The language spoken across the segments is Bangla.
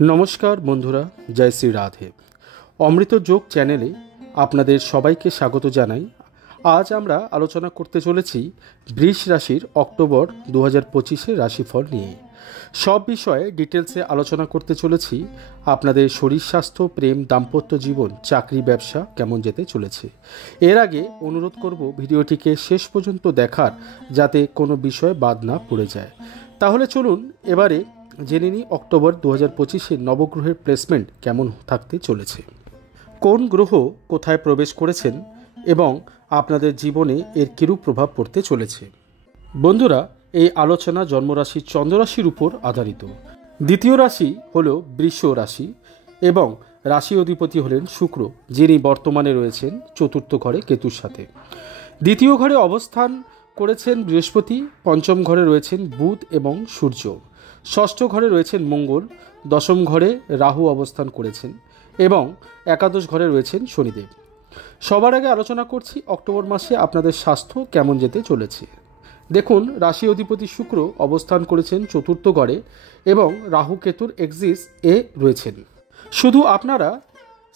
নমস্কার বন্ধুরা, জয় শ্রী রাধে। অমৃত যোগ চ্যানেলে আপনাদের সবাইকে স্বাগত জানাই। আজ আমরা আলোচনা করতে চলেছি বৃষ রাশির অক্টোবর 2025 রাশিফল নিয়ে। সব বিষয়ে ডিটেলসে আলোচনা করতে চলেছি। আপনাদের শরীর স্বাস্থ্য, প্রেম, দাম্পত্য জীবন, চাকরি, ব্যবসা কেমন যেতে চলেছে। এর আগে অনুরোধ করব ভিডিওটিকে শেষ পর্যন্ত দেখার, যাতে কোনো বিষয় বাদ না পড়ে যায়। তাহলে চলুন এবারে জেনে নিই অক্টোবর 2025 নবগ্রহের প্লেসমেন্ট কেমন থাকতে চলেছে, কোন গ্রহ কোথায় প্রবেশ করেছেন এবং আপনাদের জীবনে এর কিরূপ প্রভাব পড়তে চলেছে। বন্ধুরা, এই আলোচনা জন্মরাশি চন্দ্ররাশির উপর আধারিত। দ্বিতীয় রাশি হল বৃষ রাশি এবং রাশি অধিপতি হলেন শুক্র, যিনি বর্তমানে রয়েছেন চতুর্থ ঘরে কেতুর সাথে। দ্বিতীয় ঘরে অবস্থান করেছেন বৃহস্পতি, পঞ্চম ঘরে রয়েছেন বুধ এবং সূর্য, ষষ্ঠ ঘরে রয়েছেন মঙ্গল, দশম ঘরে রাহু অবস্থান করেছেন এবং একাদশ ঘরে রয়েছেন শনিদেব। সবার আগে আলোচনা করছি অক্টোবর মাসে আপনাদের স্বাস্থ্য কেমন যেতে চলেছে। দেখুন, রাশি অধিপতি শুক্র অবস্থান করেছেন চতুর্থ ঘরে এবং রাহু কেতুর এক্সিস এ রয়েছেন। শুধু আপনারা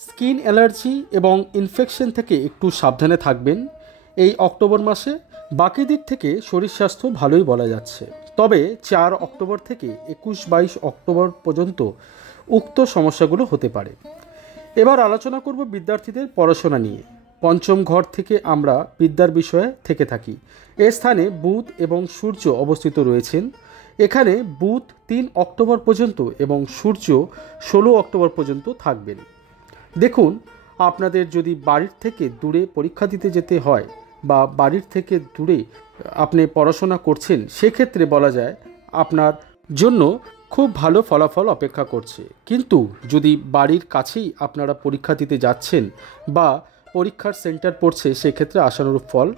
স্কিন অ্যালার্জি এবং ইনফেকশন থেকে একটু সাবধানে থাকবেন এই অক্টোবর মাসে। বাকি দিক থেকে শরীর স্বাস্থ্য ভালোই বলা যাচ্ছে, তবে 4 অক্টোবর থেকে 21-22 অক্টোবর পর্যন্ত উক্ত সমস্যাগুলো হতে পারে। এবার আলোচনা করব বিদ্যার্থীদের পড়াশোনা নিয়ে। পঞ্চম ঘর থেকে আমরা বিদ্যার বিষয়ে থেকে থাকি। এ স্থানে বুধ এবং সূর্য অবস্থিত রয়েছেন। এখানে বুধ 3 অক্টোবর পর্যন্ত এবং সূর্য 16 অক্টোবর পর্যন্ত থাকবেন। দেখুন, আপনাদের যদি বাড়ির থেকে দূরে পরীক্ষা দিতে যেতে হয় বা বাড়ির থেকে দূরে আপনি পড়াশোনা করছেন, সেক্ষেত্রে বলা যায় আপনার জন্য খুব ভালো ফলাফল অপেক্ষা করছে। কিন্তু যদি বাড়ির কাছেই আপনারা পরীক্ষা দিতে যাচ্ছেন বা পরীক্ষার সেন্টার পড়ছে, সেক্ষেত্রে আশানুরূপ ফল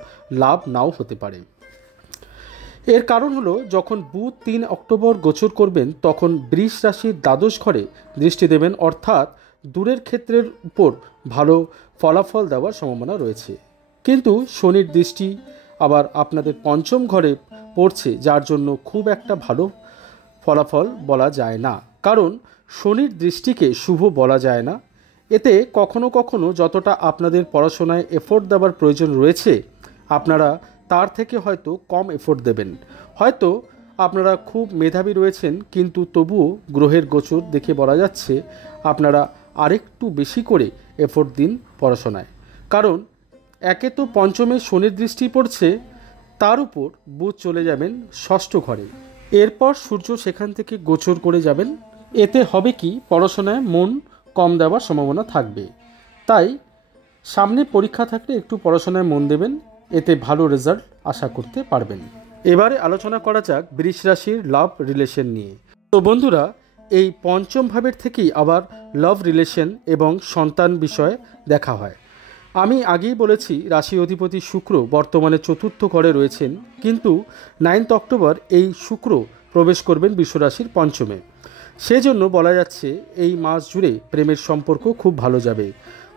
লাভ নাও হতে পারে। এর কারণ হলো, যখন বুধ 3 অক্টোবর গোচর করবেন তখন বৃষ রাশির দ্বাদশ ঘরে দৃষ্টি দেবেন, অর্থাৎ দূরের ক্ষেত্রের উপর ভালো ফলাফল দেওয়ার সম্ভাবনা রয়েছে। কিন্তু শনির দৃষ্টি আবার আপনাদের পঞ্চম ঘরে পড়ছে, যার জন্য খুব একটা ভালো ফলাফল বলা যায় না, কারণ শনির দৃষ্টিকে শুভ বলা যায় না। এতে কখনো কখনো যতটা আপনাদের পড়াশোনায় এফোর্ট দেওয়ার প্রয়োজন রয়েছে, আপনারা তার থেকে হয়তো কম এফোর্ট দেবেন। হয়তো আপনারা খুব মেধাবী রয়েছেন, কিন্তু তবুও গ্রহের গোচর দেখে বলা যাচ্ছে আপনারা আরেকটু বেশি করে এফোর্ট দিন পড়াশোনায়। কারণ একে তো পঞ্চমে শনির দৃষ্টি পড়ছে, তার উপর বুধ চলে যাবেন ষষ্ঠ ঘরে, এরপর সূর্য সেখান থেকে গোচর করে যাবেন। এতে হবে কি, পড়াশোনায় মন কম দেওয়ার সম্ভাবনা থাকবে। তাই সামনে পরীক্ষা থাকলে একটু পড়াশোনায় মন দেবেন, এতে ভালো রেজাল্ট আশা করতে পারবেন। এবারে আলোচনা করা যাক বৃষ রাশির লাভ রিলেশন নিয়ে। তো বন্ধুরা, এই পঞ্চম ভাবের থেকেই আবার লাভ রিলেশন এবং সন্তান বিষয়ে দেখা হয়। আমি আগেই বলেছি রাশি অধিপতি শুক্র বর্তমানে চতুর্থ ঘরে রয়েছেন, কিন্তু 9 অক্টোবর এই শুক্র প্রবেশ করবেন বৃষরাশির পঞ্চমে। সেজন্য বলা যাচ্ছে এই মাস জুড়ে প্রেমের সম্পর্ক খুব ভালো যাবে,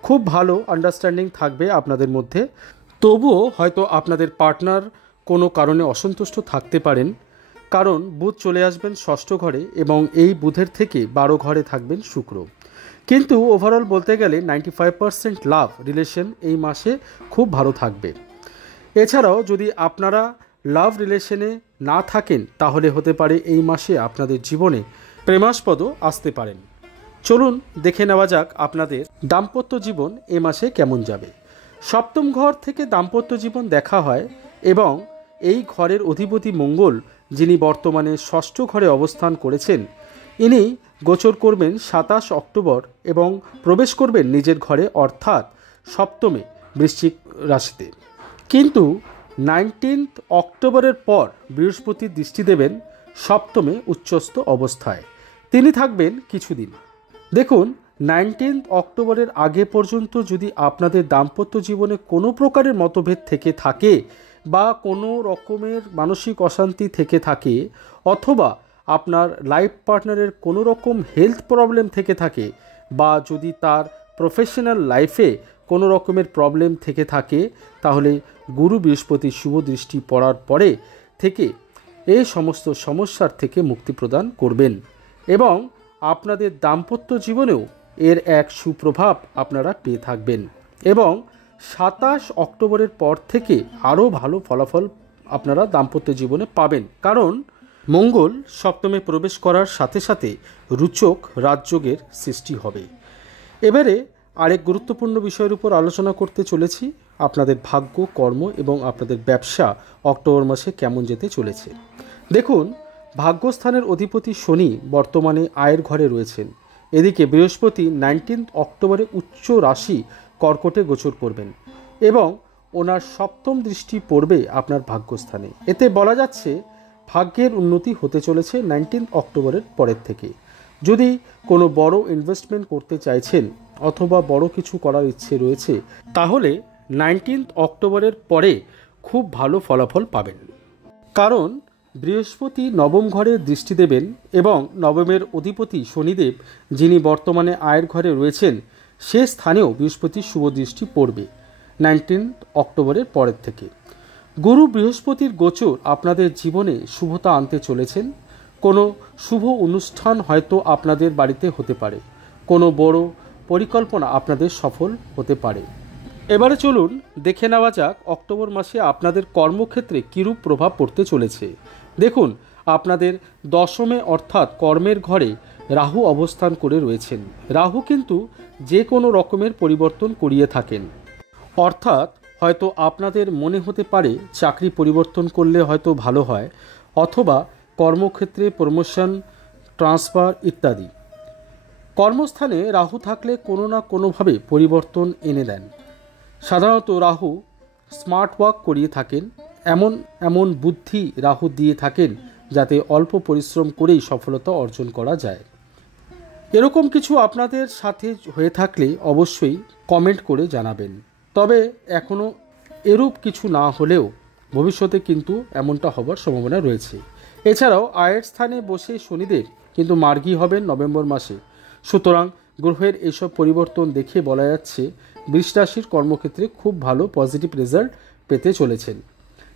খুব ভালো আন্ডারস্ট্যান্ডিং থাকবে আপনাদের মধ্যে। তবুও হয়তো আপনাদের পার্টনার কোনো কারণে অসন্তুষ্ট থাকতে পারেন, কারণ বুধ চলে আসবেন ষষ্ঠ ঘরে এবং এই বুধের থেকে 12 ঘরে থাকবেন শুক্র। কিন্তু ওভারঅল বলতে গেলে 95% লাভ রিলেশন এই মাসে খুব ভালো থাকবে। এছাড়াও যদি আপনারা লাভ রিলেশনে না থাকেন, তাহলে হতে পারে এই মাসে আপনাদের জীবনে প্রেমাস্পদ আসতে পারেন। চলুন দেখে নেওয়া যাক আপনাদের দাম্পত্য জীবন এ মাসে কেমন যাবে। সপ্তম ঘর থেকে দাম্পত্য জীবন দেখা হয় এবং এই ঘরের অধিপতি মঙ্গল, যিনি বর্তমানে ষষ্ঠ ঘরে অবস্থান করেছেন, ইনি গোচর করবেন 27 অক্টোবর এবং প্রবেশ করবেন নিজের ঘরে, অর্থাৎ সপ্তমে বৃশ্চিক রাশিতে। কিন্তু 19 অক্টোবরের পর বৃহস্পতি দৃষ্টি দেবেন সপ্তমে উচ্চস্থ অবস্থায়। তিনি থাকবেন কিছুদিন। দেখুন, 19 অক্টোবরের আগে পর্যন্ত যদি আপনাদের দাম্পত্য জীবনে কোনো প্রকারের মতভেদ থেকে থাকে বা কোনো রকমের মানসিক অশান্তি থেকে থাকে, অথবা আপনার লাইফ পার্টনারের কোনো রকম হেলথ প্রবলেম থেকে থাকে, বা যদি তার প্রফেশনাল লাইফে কোনো রকমের প্রবলেম থেকে থাকে, তাহলে গুরু বৃহস্পতি শুভ দৃষ্টি পড়ার পরে থেকে এই সমস্ত সমস্যার থেকে মুক্তি প্রদান করবেন এবং আপনাদের দাম্পত্য জীবনেও এর এক সুপ্রভাব আপনারা পেয়ে থাকবেন এবং 27 অক্টোবরের পর থেকে আরও ভালো ফলাফল আপনারা দাম্পত্য জীবনে পাবেন, কারণ মঙ্গল সপ্তমে প্রবেশ করার সাথে সাথে রুচক রাজযোগের সৃষ্টি হবে। এবারে আরেক গুরুত্বপূর্ণ বিষয়ের উপর আলোচনা করতে চলেছি, আপনাদের ভাগ্য, কর্ম এবং আপনাদের ব্যবসা অক্টোবর মাসে কেমন যেতে চলেছে। দেখুন, ভাগ্যস্থানের অধিপতি শনি বর্তমানে আয়ের ঘরে রয়েছেন। এদিকে বৃহস্পতি 19 অক্টোবরে উচ্চ রাশি কর্কটে গোচর করবেন এবং ওনার সপ্তম দৃষ্টি পড়বে আপনার ভাগ্যস্থানে। এতে বলা যাচ্ছে ভাগ্যের উন্নতি হতে চলেছে 19 অক্টোবরের পরের থেকে। যদি কোনো বড় ইনভেস্টমেন্ট করতে চাইছেন অথবা বড় কিছু করার ইচ্ছে রয়েছে, তাহলে 19 অক্টোবরের পরে খুব ভালো ফলাফল পাবেন, কারণ বৃহস্পতি নবম ঘরে দৃষ্টি দেবেন এবং নবমের অধিপতি শনিদেব, যিনি বর্তমানে আয়ের ঘরে রয়েছেন, সে স্থানেও বৃহস্পতির শুভ দৃষ্টি পড়বে 19 অক্টোবরের পরের থেকে। গুরু বৃহস্পতির গোচর আপনাদের জীবনে শুভতা আনতে চলেছেন। কোনো শুভ অনুষ্ঠান হয়তো আপনাদের বাড়িতে হতে পারে, কোনো বড় পরিকল্পনা আপনাদের সফল হতে পারে। এবারে চলুন দেখে নেওয়া যাক অক্টোবর মাসে আপনাদের কর্মক্ষেত্রে কীরূপ প্রভাব পড়তে চলেছে। দেখুন, আপনাদের দশমে অর্থাৎ কর্মের ঘরে রাহু অবস্থান করে রয়েছেন। রাহু কিন্তু যে কোনো রকমের পরিবর্তন করিয়ে থাকেন, অর্থাৎ হয়তো আপনাদের মনে হতে পারে চাকরি পরিবর্তন করলে হয়তো ভালো হয়, অথবা কর্মক্ষেত্রে প্রমোশন, ট্রান্সফার ইত্যাদি। কর্মস্থানে রাহু থাকলে কোনো না কোনোভাবে পরিবর্তন এনে দেন। সাধারণত রাহু স্মার্ট ওয়ার্ক করিয়ে থাকেন, এমন বুদ্ধি রাহু দিয়ে থাকেন যাতে অল্প পরিশ্রম করেই সফলতা অর্জন করা যায়। এরকম কিছু আপনাদের সাথে হয়ে থাকলে অবশ্যই কমেন্ট করে জানাবেন। তবে এখনও এরূপ কিছু না হলেও ভবিষ্যতে কিন্তু এমনটা হবার সম্ভাবনা রয়েছে। এছাড়াও আয়ের স্থানে বসে শনিদেব কিন্তু মার্গী হবেন নভেম্বর মাসে। সুতরাং গ্রহের এইসব পরিবর্তন দেখে বলা যাচ্ছে বৃষ রাশির কর্মক্ষেত্রে খুব ভালো পজিটিভ রেজাল্ট পেতে চলেছেন।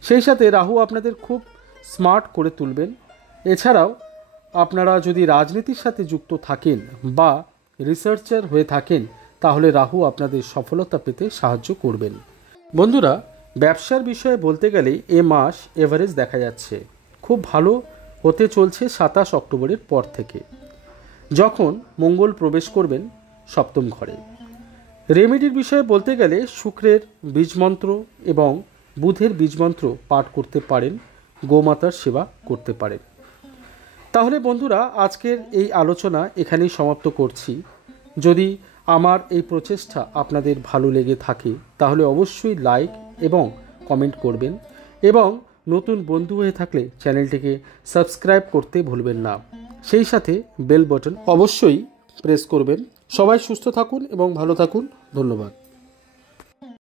সেই সাথে রাহু আপনাদের খুব স্মার্ট করে তুলবেন। এছাড়াও আপনারা যদি রাজনীতির সাথে যুক্ত থাকেন বা রিসার্চার হয়ে থাকেন, তাহলে রাহু আপনাদের সফলতা পেতে সাহায্য করবেন। বন্ধুরা, ব্যবসার বিষয়ে বলতে গেলে এ মাস এভারেজ দেখা যাচ্ছে খুব ভালো হতে চলছে 27 অক্টোবরের পর থেকে, যখন মঙ্গল প্রবেশ করবেন সপ্তম ঘরে। রেমেডির বিষয়ে বলতে গেলে শুক্রের বীজমন্ত্র এবং বুধের বীজমন্ত্র পাঠ করতে পারেন, গোমাতার সেবা করতে পারেন। তাহলে বন্ধুরা, আজকের এই আলোচনা এখানেই সমাপ্ত করছি। যদি আমার এই প্রচেষ্টা আপনাদের ভালো লেগে থাকে তাহলে অবশ্যই লাইক এবং কমেন্ট করবেন, এবং নতুন বন্ধু হয়ে থাকলে চ্যানেলটিকে সাবস্ক্রাইব করতে ভুলবেন না। সেই সাথে বেল বাটন অবশ্যই প্রেস করবেন। সবাই সুস্থ থাকুন এবং ভালো থাকুন। ধন্যবাদ।